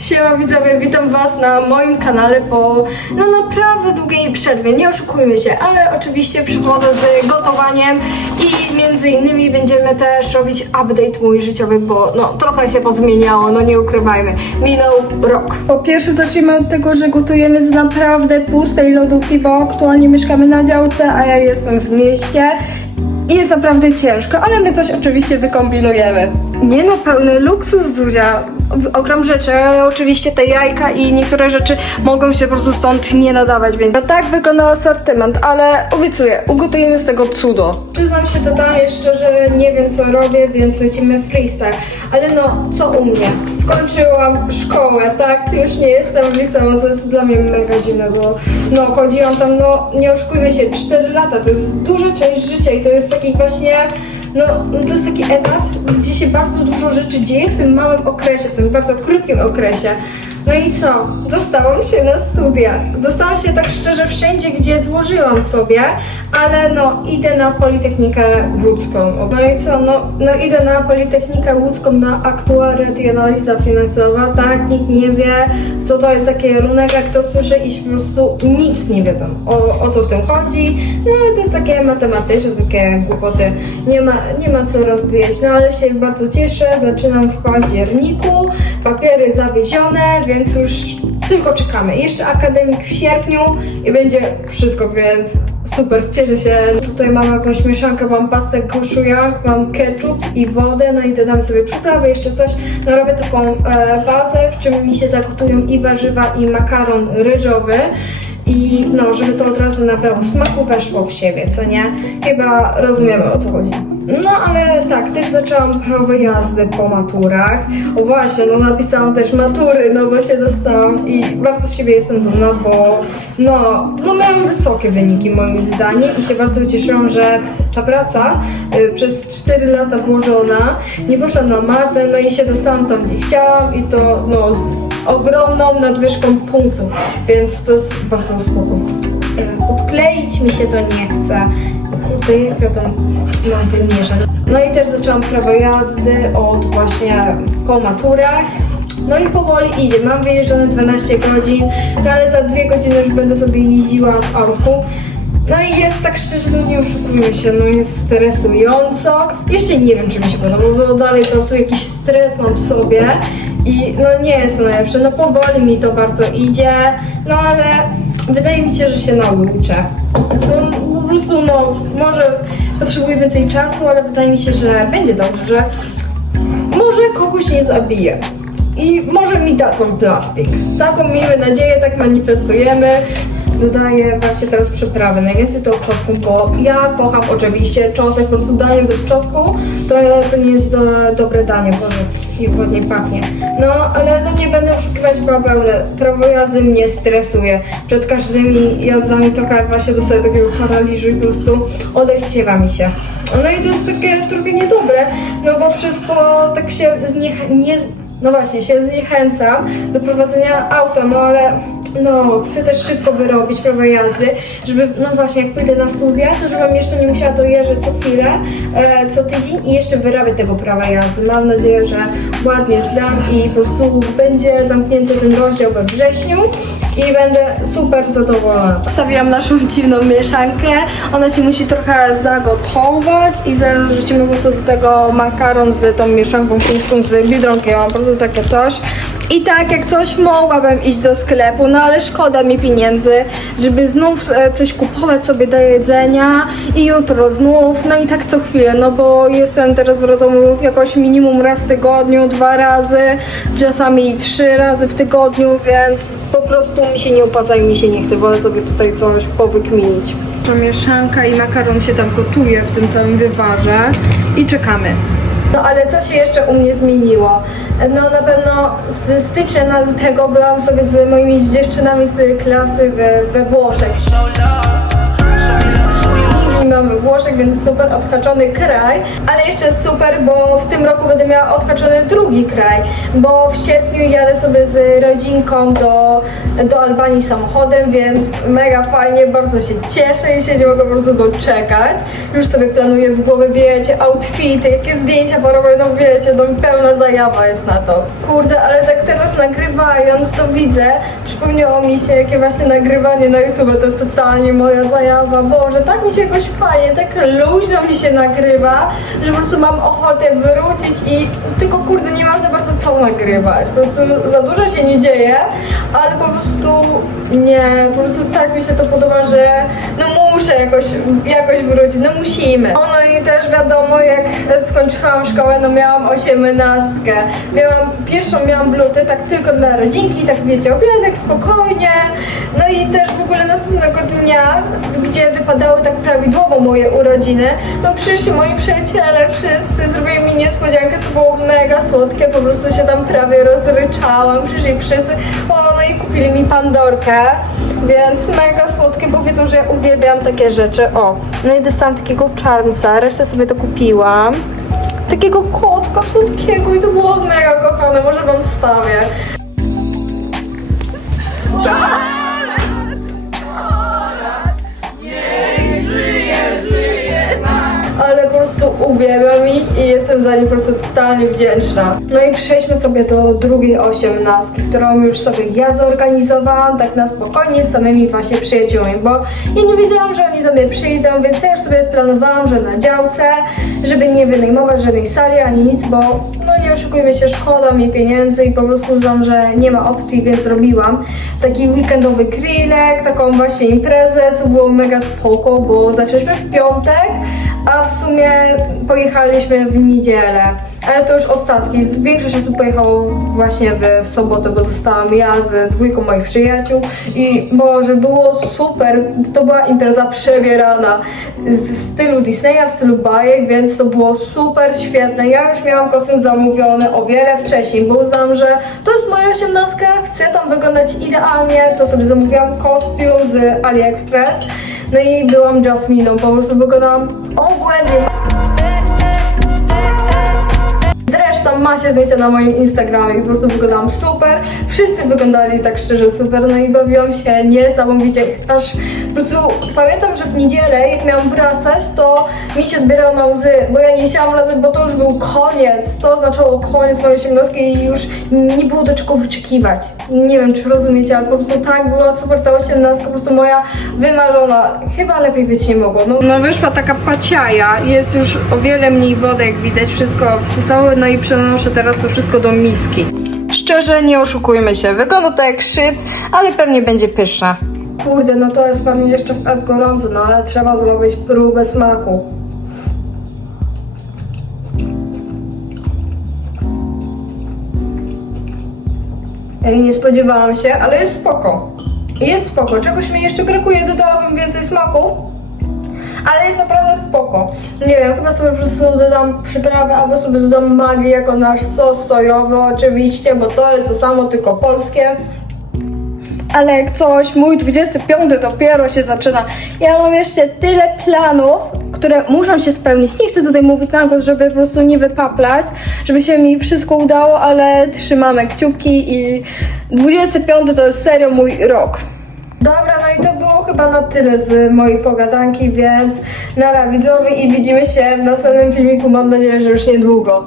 Siema widzowie, witam was na moim kanale po no naprawdę długiej przerwie, nie oszukujmy się, ale oczywiście przychodzę z gotowaniem i między innymi będziemy też robić update mój życiowy, bo no trochę się pozmieniało, no nie ukrywajmy, minął rok. Po pierwsze zacznijmy od tego, że gotujemy z naprawdę pustej lodówki, bo aktualnie mieszkamy na działce, a ja jestem w mieście i jest naprawdę ciężko, ale my coś oczywiście wykombinujemy. Nie no, pełny luksus Zuzia. Ogrom rzeczy, ale oczywiście te jajka i niektóre rzeczy mogą się po prostu stąd nie nadawać, więc no tak wygląda asortyment, ale obiecuję, ugotujemy z tego cudo. Przyznam się totalnie szczerze, nie wiem co robię, więc lecimy freestyle. Ale no, co u mnie? Skończyłam szkołę, tak? Już nie jestem w liceum, to jest dla mnie mega dziwne, bo no chodziłam tam, no nie oszukujmy się, 4 lata, to jest duża część życia i to jest taki właśnie no, to jest taki etap, gdzie się bardzo dużo rzeczy dzieje w tym małym okresie, w tym bardzo krótkim okresie. No i co? Dostałam się na studiach. Dostałam się tak szczerze wszędzie, gdzie złożyłam sobie, ale no idę na Politechnikę Łódzką. No i co? No, no idę na Politechnikę Łódzką na aktuariat i analiza finansowa, tak? Nikt nie wie, co to jest za kierunek, jak to słyszę i po prostu nic nie wiedzą o, o co w tym chodzi. No ale to jest takie matematyczne, takie głupoty. Nie ma, nie ma co rozwijać, no ale się bardzo cieszę. Zaczynam w październiku, papiery zawiezione, więc już tylko czekamy. Jeszcze akademik w sierpniu i będzie wszystko, więc super, cieszę się. Tutaj mam jakąś mieszankę, mam pastę koszujach, mam ketchup i wodę, no i dodam sobie przyprawy, jeszcze coś. No robię taką e, bazę, w czym mi się zagotują i warzywa, i makaron ryżowy. I no, żeby to od razu nabrało smaku, weszło w siebie, co nie? Chyba rozumiemy o co chodzi. No ale tak, też zaczęłam prawo jazdy po maturach. O właśnie, no napisałam też matury, no bo się dostałam i bardzo z siebie jestem dumna, bo no, no miałam wysokie wyniki moim zdaniem i się bardzo cieszyłam, że ta praca y, przez 4 lata włożona nie poszła na marne, no i się dostałam tam gdzie chciałam i to no ogromną nadwyżką punktów, więc to jest bardzo spoko. Odkleić mi się to nie chce. Kurde, jak ja to mam wymierzać. No i też zaczęłam prawo jazdy od właśnie po maturach. No i powoli idzie. Mam wyjeżdżone 12 godzin, no ale za dwie godziny już będę sobie jeździła w auku. No i jest tak szczerze, no nie oszukujmy się, no jest stresująco. Jeszcze nie wiem, czy mi się podoba, bo dalej po prostu jakiś stres mam w sobie i no nie jest najlepsze. No powoli mi to bardzo idzie, no ale wydaje mi się, że się nauczę. No, po prostu no, może potrzebuję więcej czasu, ale wydaje mi się, że będzie dobrze, że może kogoś nie zabije. I może mi dadzą plastik. Taką miejmy nadzieję, tak manifestujemy. Dodaję właśnie teraz przyprawy. Najwięcej to czosnku, bo ja kocham oczywiście czosnek, po prostu danie bez czosnku to, to nie jest do, dobre danie, bo i ładnie pachnie. No, ale no nie będę oszukiwać bawełny. Prawo jazdy mnie stresuje. Przed każdymi jazdami trochę właśnie dostaję takiego paraliżu i po prostu odechciewa mi się. No i to jest takie trochę niedobre, no bo przez to tak się zniech- nie, no właśnie, się zniechęcam do prowadzenia auta, no ale no, chcę też szybko wyrobić prawo jazdy, żeby, no właśnie, jak pójdę na studia, to żebym jeszcze nie musiała dojeżdżać co chwilę, e, co tydzień i jeszcze wyrabiać tego prawa jazdy. Mam nadzieję, że ładnie zdam i po prostu będzie zamknięty ten rozdział we wrześniu i będę super zadowolona. Wstawiłam naszą dziwną mieszankę, ona się musi trochę zagotować i zaraz rzucimy po prostu do tego makaron z tą mieszanką chińską z biedronki, ja mam po prostu takie coś. I tak jak coś mogłabym iść do sklepu, no ale szkoda mi pieniędzy, żeby znów e, coś kupować sobie do jedzenia i jutro znów, no i tak co chwilę, no bo jestem teraz w domu jakoś minimum raz w tygodniu, dwa razy, czasami trzy razy w tygodniu, więc po prostu mi się nie opłaca i mi się nie chce, wolę sobie tutaj coś powykminić. To mieszanka i makaron się tam gotuje w tym całym wywarze i czekamy. No ale co się jeszcze u mnie zmieniło? No na pewno z stycznia na lutego byłam sobie z moimi dziewczynami z klasy we, we Włoszech. I mamy Włoszech, więc super odhaczony kraj. Ale jeszcze super, bo w tym roku będę miała odhaczony drugi kraj, bo w sierpniu jadę sobie z rodzinką do, do Albanii samochodem, więc mega fajnie, bardzo się cieszę i się nie mogę po prostu doczekać. Już sobie planuję w głowie, wiecie, outfity, jakie zdjęcia porobię, no wiecie, no pełna zajawa jest na to. Kurde, ale tak teraz nagrywając to widzę, przypomniało mi się, jakie właśnie nagrywanie na YouTube to jest totalnie moja zajawa. Boże, tak mi się jakoś fajnie, tak luźno mi się nagrywa, że po prostu mam ochotę wrócić i tylko kurde nie mam za bardzo co nagrywać. Po prostu za dużo się nie dzieje, ale po prostu nie, po prostu tak mi się to podoba, że no muszę jakoś, jakoś wrócić, no musimy. O, no i też wiadomo, jak skończyłam szkołę, no miałam osiemnastkę. Miałam, pierwszą miałam w luty, tak tylko dla rodzinki, tak wiecie, obiadek, spokojnie. No i też w ogóle następnego dnia, gdzie wypadały tak prawidłowo moje urodziny, no przyszli moi przyjaciele, wszyscy zrobili mi niespodziankę, co było mega słodkie, po prostu się tam prawie rozryczałam, przyszli wszyscy, o, no i kupili mi pandorkę, więc mega słodkie, bo wiedzą, że ja uwielbiam takie rzeczy, o. No i dostałam takiego charmsa, resztę sobie to kupiłam. Takiego kotka słodkiego i to było mega kochane, może wam wstawię. Uwielbiam ich i jestem za nich po prostu totalnie wdzięczna. No i przejdźmy sobie do drugiej osiemnastki, którą już sobie ja zorganizowałam tak na spokojnie z samymi właśnie przyjaciółmi, bo ja nie wiedziałam, że oni do mnie przyjdą, więc ja już sobie planowałam, że na działce, żeby nie wynajmować żadnej sali ani nic, bo no nie oszukujmy się, szkoda mi pieniędzy i po prostu uznałam, że nie ma opcji, więc zrobiłam taki weekendowy grillek, taką właśnie imprezę, co było mega spoko, bo zaczęliśmy w piątek, a w sumie pojechaliśmy w niedzielę. Ale to już ostatki. Większość osób pojechało właśnie w, w sobotę, bo zostałam ja z dwójką moich przyjaciół i Boże, było super. To była impreza przebierana w stylu Disneya, w stylu bajek, więc to było super świetne. Ja już miałam kostium zamówiony o wiele wcześniej, bo uznałam, że to jest moja osiemnastka, chcę tam wyglądać idealnie, to sobie zamówiłam kostium z AliExpress. No i byłam Jasminą, po prostu wyglądałam obłędnie. Zresztą macie zdjęcia na moim Instagramie i po prostu wyglądałam super. Wszyscy wyglądali tak szczerze super, no i bawiłam się niesamowicie. Aż po prostu pamiętam, że w niedzielę, jak miałam wracać, to mi się zbierało na łzy, bo ja nie chciałam wracać, bo to już był koniec. To oznaczało koniec mojej osiemnastki i już nie było do czego wyczekiwać. Nie wiem, czy rozumiecie, ale po prostu tak była super ta osiemnastka, po prostu moja wymarzona. Chyba lepiej być nie mogło. No, no wyszła taka paciaja, jest już o wiele mniej wody, jak widać, wszystko wsysało, no i przenoszę teraz to wszystko do miski. Szczerze, nie oszukujmy się, wygląda to jak szyt, ale pewnie będzie pyszna. Kurde, no to jest pewnie jeszcze w S gorąco, no ale trzeba zrobić próbę smaku. Ej, nie spodziewałam się, ale jest spoko. Jest spoko. Czegoś mi jeszcze brakuje, dodałabym więcej smaku. Ale jest naprawdę spoko. Nie wiem, chyba sobie po prostu dodam przyprawę, albo sobie dodam magię jako nasz sos sojowy oczywiście, bo to jest to samo, tylko polskie. Ale jak coś, mój 25 dopiero się zaczyna. Ja mam jeszcze tyle planów, które muszą się spełnić. Nie chcę tutaj mówić na głos, żeby po prostu nie wypaplać, żeby się mi wszystko udało, ale trzymamy kciuki i 25 to jest serio mój rok. Dobra, no i to było chyba na tyle z mojej pogadanki, więc nara widzowie i widzimy się w następnym filmiku, mam nadzieję, że już niedługo.